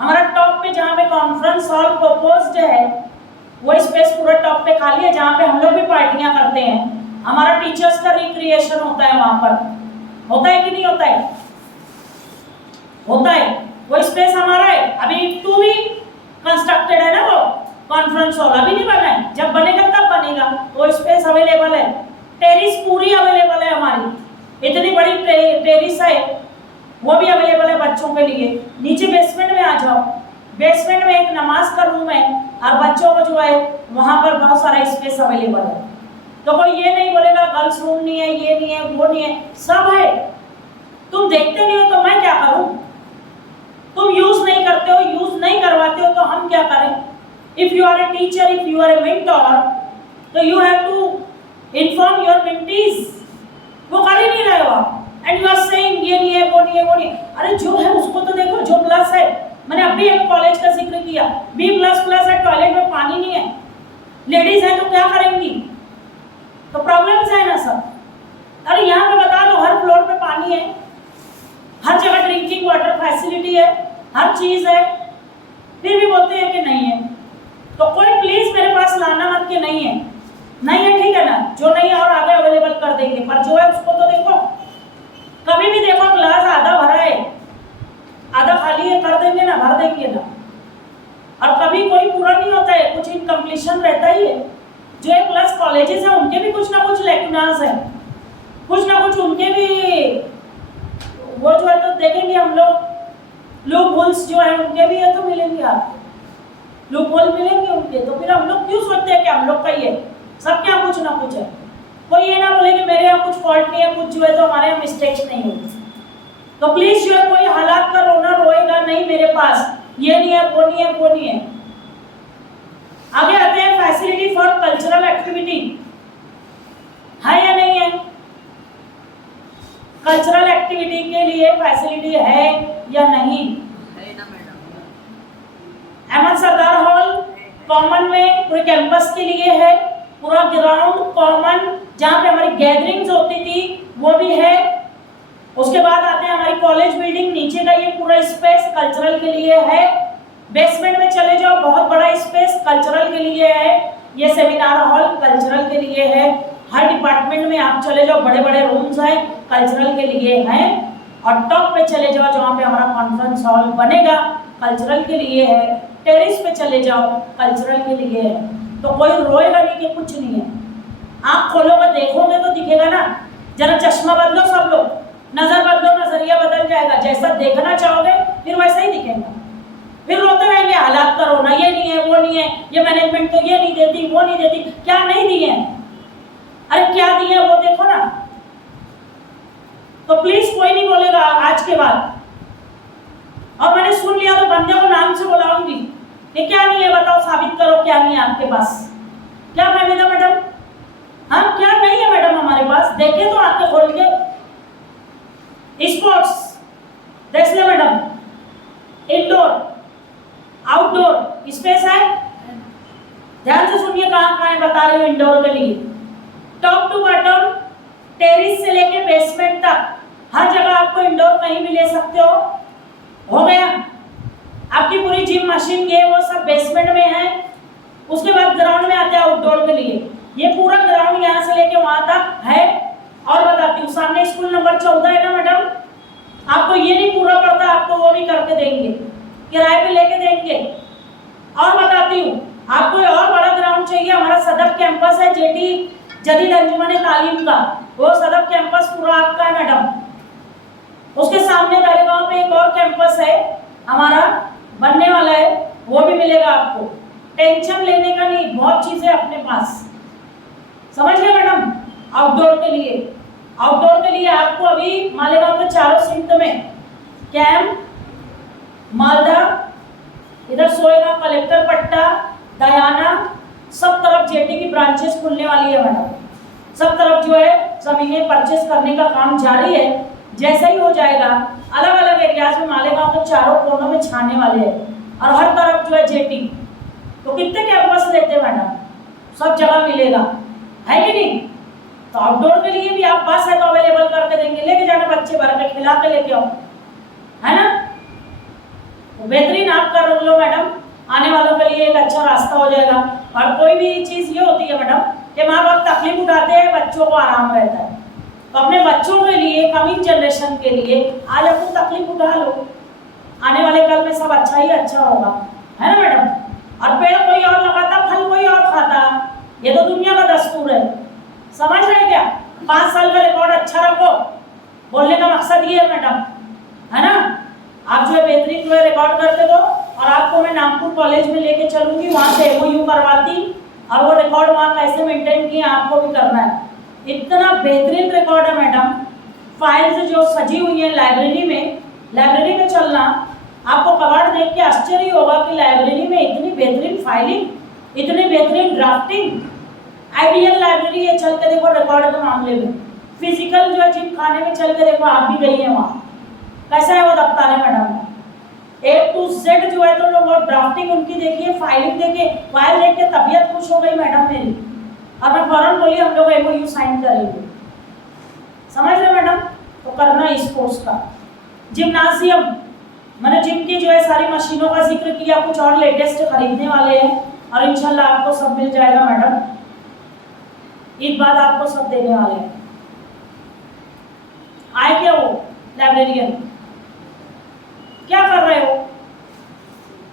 हमारा टॉप पे जहाँ पे कॉन्फ्रेंस हॉल प्रपोज्ड है, वो स्पेस पूरा टॉप पे खाली है, जहाँ पे हम लोग भी पार्टियां करते हैं। हमारा टीचर्स का रिक्रिएशन होता है वहाँ पर। होता है कि नहीं होता है? होता है। वो स्पेस हमारा है। अभी टू भी कंस्ट्रक्टेड है ना, वो कॉन्फ्रेंस हॉल अभी नहीं बना है, जब बनेगा तब बनेगा। वो स्पेस अवेलेबल है। टेरिस पूरी अवेलेबल है हमारी, इतनी बड़ी टेरिस है, वो भी अवेलेबल है बच्चों के लिए। नीचे बेसमेंट में आ जाओ, बेसमेंट में एक नमाज का रूम है, और बच्चों को जो है वहां पर बहुत सारा स्पेस अवेलेबल है। तो कोई ये नहीं बोलेगा गर्ल्स रूम नहीं है, ये नहीं है, वो नहीं है, सब है। तुम देखते नहीं हो तो मैं क्या करूं? तुम यूज नहीं करते हो, यूज नहीं करवाते हो तो हम क्या करें? If you are a teacher, if you are a mentor, तो you have to inform your mentees. वो कर ही नहीं रहे हो आप, एंड यू आर सेइंग ये नहीं है, वो नहीं है, वो नहीं है। अरे जो है उसको तो देखो, जो प्लस है। मैंने अभी एक कॉलेज का जिक्र किया, B++ है, टॉयलेट में पानी नहीं है, लेडीज है तो क्या करेंगी? तो प्रॉब्लम्स है ना सब। अरे यहाँ पे बता दो हर फ्लोर पे पानी है, हर जगह ड्रिंकिंग वाटर फैसिलिटी है, हर चीज है, फिर भी बोलते हैं कि नहीं है। तो कोई प्लीज मेरे पास लाना मत कि नहीं है। नहीं है ठीक है ना, जो नहीं है और आगे अवेलेबल कर देंगे, पर जो है उसको तो देखो। कभी भी देखो ग्लास आधा भरा है, आधा खाली है, कर देंगे ना, भर देंगे ना। और कभी कोई पूरा नहीं होता है, कुछ इनकम्प्लीशन रहता ही है। जो एक प्लस कॉलेजेस है उनके भी कुछ ना कुछ लैकुनास है, कुछ ना कुछ उनके भी वो जो है तो देखेंगे हम लोग। लूप होल्स जो है उनके भी है तो मिलेंगे आपको, लूप होल मिलेंगे उनके। तो फिर हम लोग क्यों सोचते हैं कि हम लोग का ही है? सब क्या कुछ ना कुछ है। कोई ये ना बोले कि मेरे यहाँ कुछ फॉल्ट नहीं है, कुछ जो है तो हमारे यहाँ मिस्टेक्स नहीं होती। तो प्लीज जो है कोई हालात का रोना रोएगा नहीं मेरे पास, ये नहीं है, वो नहीं है, वो नहीं है। आगे आते हैं फैसिलिटी फॉर कल्चरल एक्टिविटी, है या नहीं है? कल्चरल एक्टिविटी के लिए फैसिलिटी है या नहीं? है ना मैडम? अहमद सरदार हॉल कॉमन में पूरे कैंपस के लिए है, पूरा ग्राउंड कॉमन जहाँ पे हमारी गैदरिंग्स होती थी वो भी है। उसके बाद आते हैं हमारी कॉलेज बिल्डिंग, नीचे का ये पूरा स्पेस कल्चरल के लिए है। बेसमेंट में चले जाओ, बहुत बड़ा स्पेस कल्चरल के लिए है। ये सेमिनार हॉल कल्चरल के लिए है। हर डिपार्टमेंट में आप चले जाओ, बड़े बड़े रूम्स हैं कल्चरल के लिए हैं। और टॉप पे चले जाओ जहाँ पे हमारा कॉन्फ्रेंस हॉल बनेगा, कल्चरल के लिए है। टेरेस पे चले जाओ, कल्चरल के लिए है। तो कोई रोएगा नहीं कि कुछ नहीं है। आप खोलोगे देखोगे तो दिखेगा ना। जरा चश्मा बदलो सब लोग, नजर बदलो, नजरिया बदल जाएगा। जैसा देखना चाहोगे फिर वैसा ही दिखेगा। फिर रोते रहेंगे हालात करो ना, ये नहीं है वो नहीं है, ये मैनेजमेंट तो ये नहीं देती वो नहीं देती। क्या नहीं दिए हैं? अरे क्या दिए वो देखो ना। तो प्लीज कोई नहीं बोलेगा आज के बाद। और मैंने सुन लिया तो बंदे को नाम से बुलाऊंगी। ये क्या नहीं है बताओ, साबित करो क्या नहीं है आपके पास। क्या फहमीदा मैडम? हाँ क्या नहीं है मैडम हमारे पास? देखे तो आके खोल के। स्पोर्ट्स देख ले मैडम, इंडोर आउटडोर स्पेस है। ध्यान से सुनिए कहाँ कहाँ है बता रही हूँ। इंडोर के लिए टॉप टू बॉटम, टेरिस से लेके बेसमेंट तक हर जगह आपको इंडोर कहीं भी ले सकते हो गया। आपकी पूरी जिम मशीन ये वो सब बेसमेंट में है। उसके बाद ग्राउंड में आते हैं आउटडोर के लिए। ये पूरा ग्राउंड यहाँ से लेके वहां तक है। और बताती हूँ, सामने स्कूल नंबर 14 है ना मैडम, आपको ये नहीं पूरा पड़ता, आपको वो भी करके देंगे, किराए पे लेके देंगे। और बताती हूँ आपको और बड़ा ग्राउंड चाहिए, हमारा सदफ कैंपस है जेटी जदीद अंजुमन तालीम का, वो सदफ कैंपस पूरा आपका है मैडम। उसके सामने दरेगांव पे एक और कैंपस है हमारा बनने वाला है, वो भी मिलेगा आपको। टेंशन लेने का नहीं, बहुत चीजें अपने पास, समझ गए मैडम। आउटडोर के लिए आपको अभी मालेगांव के चारों सिमत में कैंप, मालदा, इधर सोएगा कलेक्टर पट्टा, दयाना, सब तरफ जेटी की ब्रांचेस खुलने वाली है मैडम। सब तरफ जो है जमीनें परचेस करने का काम जारी है। जैसा ही हो जाएगा अलग अलग एरियाज में मालेगांव के चारों कोनों में छाने वाले हैं और हर तरफ जो है जेटी। तो कितने कैंपस लेते हैं मैडम? सब जगह मिलेगा, है कि नहीं? तो आउटडोर के लिए भी आप बस है तो अवेलेबल करके देंगे, लेके जाना बच्चे भर के, खिला के लेके आओ, है ना। तो बेहतरीन आप कर लो मैडम, आने वालों के लिए एक अच्छा रास्ता हो जाएगा। और कोई भी चीज़ ये होती है मैडम कि माँ बाप तकलीफ उठाते हैं, बच्चों को आराम रहता है। तो अपने बच्चों के लिए, कमिंग जनरेशन के लिए आज अपनी तकलीफ उठा लो, आने वाले कल में सब अच्छा ही अच्छा होगा, है ना मैडम। और पेड़ कोई और लगाता, फल कोई और खाता, ये तो दुनिया का दस्तूर है, समझ रहे क्या। 5 साल का रिकॉर्ड अच्छा रखो, बोलने का मकसद ये है मैडम, है ना। आप जो है बेहतरीन जो है रिकॉर्ड करते हो और आपको मैं नागपुर कॉलेज में लेके चलूंगी, वहाँ से MOU करवाती और वो रिकॉर्ड वहाँ कैसे मेंटेन किए आपको भी करना है। इतना बेहतरीन रिकॉर्ड है मैडम। फाइल्स जो सजी हुई है लाइब्रेरी में चलना, आपको कबाड़ देख के आश्चर्य होगा कि लाइब्रेरी में इतनी बेहतरीन फाइलिंग, इतनी बेहतरीन ड्राफ्टिंग। आइडियल लाइब्रेरी है, चल के देखो रिकॉर्ड के मामले में। फिजिकल जो है जिम खाने में चल के देखो, आप भी गई हैं वहाँ, कैसा है वो दफ्तर है मैडम। A to Z जो है तो लोग वो ड्राफ्टिंग उनकी देखिए, फाइलिंग देखिए, फाइल देख के तबीयत खुश हो गई मैडम मेरी, और मैं फौरन बोली हम लोग MOU साइन करेंगे, समझ रहे मैडम। तो करना इस कोर्स का। जिम्नाजियम, मैंने जिम की जो है सारी मशीनों का जिक्र किया, कुछ और लेटेस्ट खरीदने वाले हैं और इंशाल्लाह आपको सब मिल जाएगा मैडम। एक बात आपको सब देने वाले हैं। आए क्या वो लाइब्रेरियन, क्या कर रहे हो?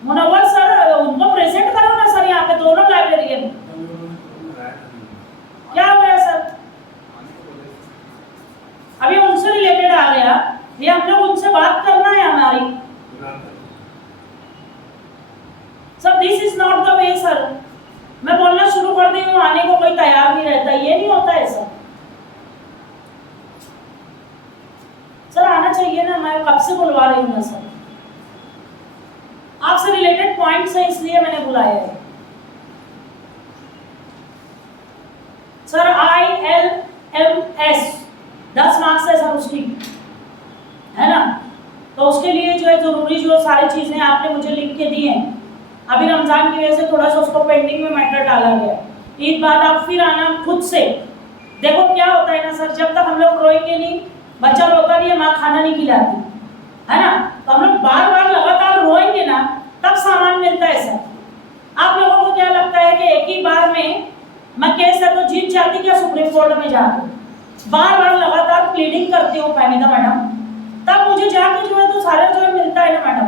मुनव्वर सर, उनको प्रेजेंट करो ना सर, यहाँ पे दोनों लाइब्रेरियन। क्या हुआ सर? अभी उनसे रिलेटेड आ गया, ये हम लोग उनसे बात करना है हमारी। Sir this is not the way sir. मैं बोलना शुरू कर दी हूँ, आने को कोई तैयार नहीं रहता, ये नहीं होता है सर। सर आना चाहिए ना, मैं कब से बुलवा रही हूँ ना सर, आपसे रिलेटेड पॉइंट्स है इसलिए मैंने बुलाया है। सर ILMS 10 मार्क्स है सर उसकी, है ना। तो उसके लिए जो है जरूरी जो सारी चीजें आपने मुझे लिख के दी हैं, अभी रमजान की वजह से थोड़ा सा उसको पेंडिंग में मैटर डाला गया। ईद बाद आप फिर आना खुद से। देखो क्या होता है ना सर, जब तक हम लोग रोएंगे नहीं, बच्चा रोता नहीं है, माँ खाना नहीं खिलाती है ना, तो हम लोग बार बार लगातार रोएंगे ना, तब सामान मिलता है सर। आप लोगों को क्या लगता है कि एक ही बार में मैं केस है तो जीत जाती क्या सुप्रीम कोर्ट में जाकर? बार बार लगातार प्लीडिंग करती हूँ फहमीदा मैडम, तब मुझे जाके जो है तो सारा जो है मिलता है ना मैडम।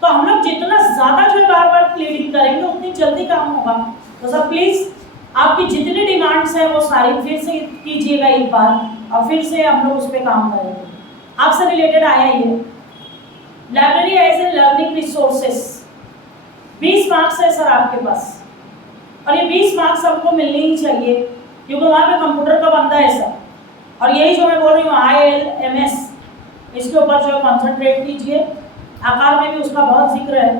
तो हम लोग जितना ज्यादा जो है बार बार प्लीडिंग करेंगे उतनी जल्दी काम होगा। तो सर प्लीज आपकी जितनी डिमांड्स है वो सारी फिर से कीजिएगा एक बार, और फिर से हम लोग उस पर काम करेंगे। आपसे रिलेटेड आया ये library as a learning resources, 20 marks है सर आपके पास, और ये 20 मार्क्स आपको मिलने ही चाहिए क्योंकि वहाँ पे कंप्यूटर का बंदा है सर। और यही जो मैं बोल रही हूँ ILMS, इसके ऊपर जो है कॉन्सेंट्रेट कीजिए। आकार में भी उसका बहुत जिक्र है,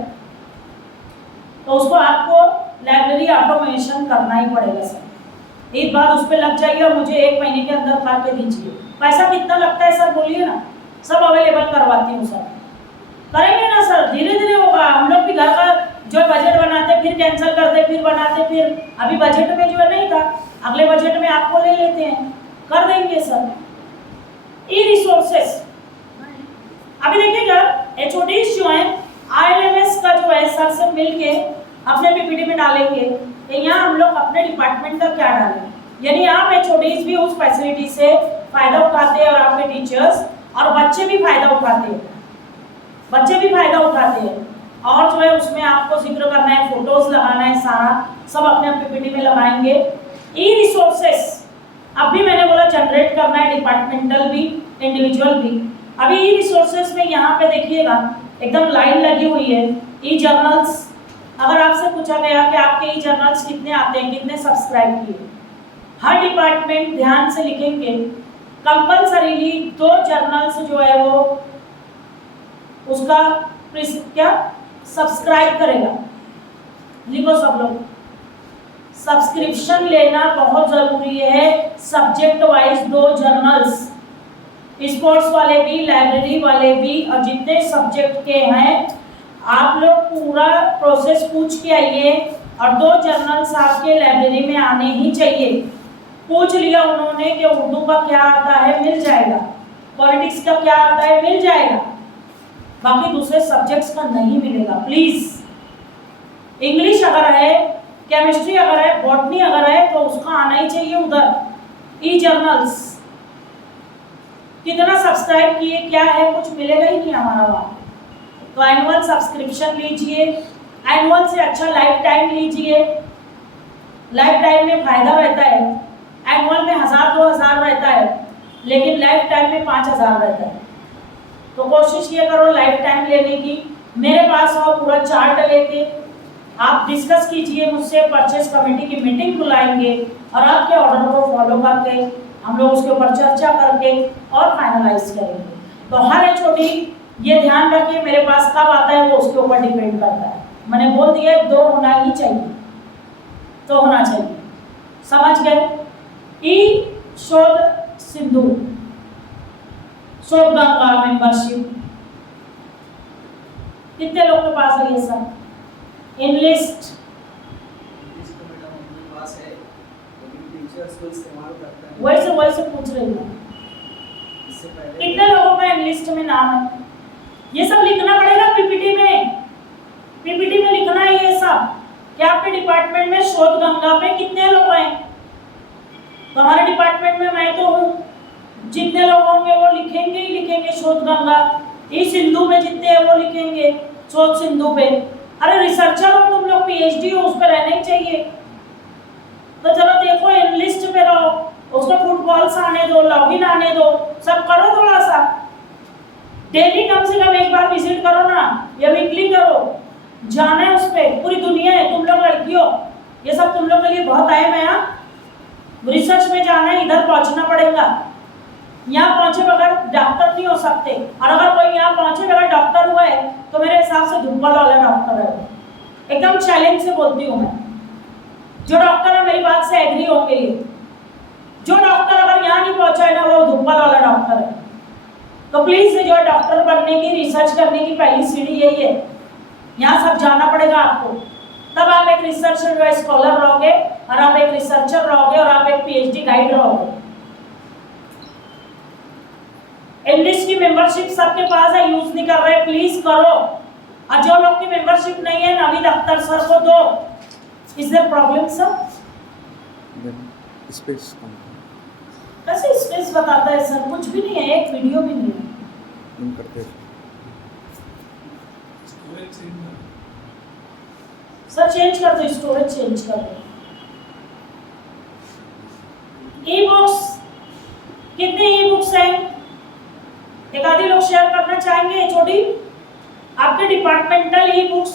तो उसको आपको लाइब्रेरी ऑटोमेशन करना ही पड़ेगा सर। एक बार उस पर लग जाइए और मुझे 1 महीने के अंदर करके दीजिए। पैसा कितना लगता है सर बोलिए ना, सब अवेलेबल करवाती हूँ सर। करेंगे ना सर, धीरे धीरे होगा। हम लोग भी घर का जो बजट बनाते फिर कैंसिल करते फिर बनाते, फिर अभी बजट में जो है नहीं था, अगले बजट में आपको ले लेते हैं, कर देंगे सर। ई रिसोर्सेस अभी देखिएगा, HODs जो है ILMS का जो है सर से मिलके अपने PPT में डालेंगे कि यहाँ हम लोग अपने डिपार्टमेंट का क्या डालें, यानी आप HODs भी उस फैसिलिटी से फायदा उठाते हैं और आपके टीचर्स और बच्चे भी फायदा उठाते हैं, बच्चे भी फायदा उठाते हैं। और जो है उसमें आपको जिक्र करना है, फोटोज लगाना है, सारा सब अपने PPT में लगाएंगे। ई रिसोर्सेस अब भी मैंने बोला जनरेट करना है, डिपार्टमेंटल भी इंडिविजुअल भी। अभी ई रिसोर्सेस में यहाँ पे देखिएगा एकदम लाइन लगी हुई है। ई जर्नल्स, अगर आपसे पूछा गया कि आपके ई जर्नल्स कितने आते हैं, कितने सब्सक्राइब किए, हर डिपार्टमेंट ध्यान से लिखेंगे कंपल्सरीली 2 जर्नल्स जो है वो उसका क्या सब्सक्राइब करेगा। लिखो सब लोग, सब्सक्रिप्शन लेना बहुत जरूरी है। सब्जेक्ट वाइज 2 जर्नल्स, स्पोर्ट्स वाले भी, लाइब्रेरी वाले भी, और जितने सब्जेक्ट के हैं आप लोग पूरा प्रोसेस पूछ के आइए। और 2 जर्नल्स आपके लाइब्रेरी में आने ही चाहिए। पूछ लिया उन्होंने कि उर्दू का क्या आता है, मिल जाएगा, पॉलिटिक्स का क्या आता है, मिल जाएगा, बाकी दूसरे सब्जेक्ट्स का नहीं मिलेगा। प्लीज इंग्लिश अगर है, केमिस्ट्री अगर है, बॉटनी अगर है, तो उसका आना ही चाहिए उधर। ई जर्नल्स कितना सब्सक्राइब किए क्या है, कुछ मिलेगा ही नहीं हमारा वहाँ। तो एनुअल सब्सक्रिप्शन लीजिए, एनुअल से अच्छा लाइफ टाइम लीजिए। लाइफ टाइम में फायदा रहता है, एनुअल में 1000-2000 रहता है, लेकिन लाइफ टाइम में 5000 रहता है। तो कोशिश ये करो लाइफ टाइम लेने की। मेरे पास आओ, पूरा चार्ट लेके आप डिस्कस कीजिए मुझसे, परचेस कमेटी की मीटिंग बुलाएंगे और आपके ऑर्डर को फॉलो करके हम लोग उसके ऊपर चर्चा करके और फाइनलाइज करेंगे। तो हर HOD ये ध्यान रखिए, मेरे पास कब आता है वो उसके ऊपर डिपेंड करता है। मैंने बोल दिया 2 होना ही चाहिए, तो होना चाहिए, समझ गए। ई शोध सिंधु, शोध गंगा मेंबरशिप कितने लोग के पास है ये सब? इनलिस्ट वही से पूछ रही हूँ, कितने लोगों का इनलिस्ट में नाम है? ये सब लिखना पड़ेगा PPT में, PPT में लिखना है ये सब कि आपके डिपार्टमेंट में शोध गंगा पे कितने लोग हैं। तो हमारे डिपार्टमेंट में मैं तो हूँ, जितने लोग होंगे वो लिखेंगे ही लिखेंगे शोध गंगा। इस सिंधु में जितने हैं वो लिखेंगे शोध सिंधु पे। अरे रिसर्चर हो तुम लोग, PhD हो, उस पर रहना ही चाहिए। तो चलो देखो इनलिस्ट पे रहो, उसको फुटबॉल्स आने दो, लॉगिन आने दो, सब करो थोड़ा सा। डेली कम से कम एक बार विजिट करो ना, या वीकली करो, जाना है उस पर। पूरी दुनिया है, तुम लोग लड़कियों, ये सब तुम लोग के लिए बहुत अहम है। यहाँ रिसर्च में जाना है, इधर पहुंचना पड़ेगा। यहाँ पहुंचे बगैर डॉक्टर नहीं हो सकते, और अगर कोई यहाँ पहुंचे बगैर डॉक्टर हुआ है तो मेरे हिसाब से धुप्पल वाला डॉक्टर है। एकदम चैलेंज से बोलती हूँ मैं, जो डॉक्टर है मेरी बात से एग्री होंगे। जो डॉक्टर अगर यहाँ नहीं पहुंचा है ना, वो धुप्पल वाला डॉक्टर है। तो प्लीज जो डॉक्टर बनने की, रिसर्च करने की पहली सीढ़ी यही है यहाँ सब जाना पड़ेगा आपको, तब आप एक रिसर्चर या स्कॉलर रहोगे, और आप एक रिसर्चर रहोगे, और आप एक पीएचडी गाइड रहोगे। एनलिस्ट की मेंबरशिप सबके पास है, यूज नहीं कर रहे, प्लीज करो। और जो लोग की मेंबरशिप नहीं है, नवीद अख्तर सर को दो। Is their problem sir? Space कैसे स्पेस बताता है सर? कुछ भी नहीं है, एक वीडियो भी नहीं है। करते हैं। सर चेंज कर दो, स्टोरेज चेंज कर दो। ई बुक्स, कितने ई बुक्स हैं? एक आधी लोग शेयर करना चाहेंगे? एचओडी, आपके डिपार्टमेंटल ई बुक्स